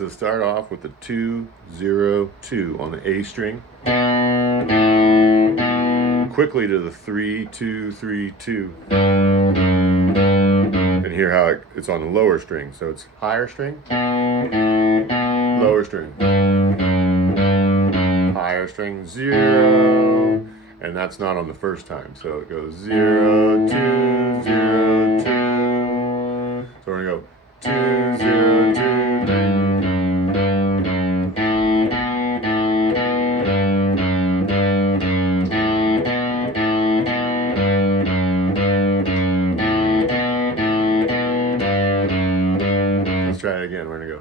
so start off with the 2 0 2 on the A string. Quickly to the 3 2 3 2. And hear how it's on the lower string. So it's higher string, lower string, higher string, 0. And that's not on the first time. So it goes 0 2 0 2. So we're gonna go 2 0 2 3. Let's try it again. We're gonna go.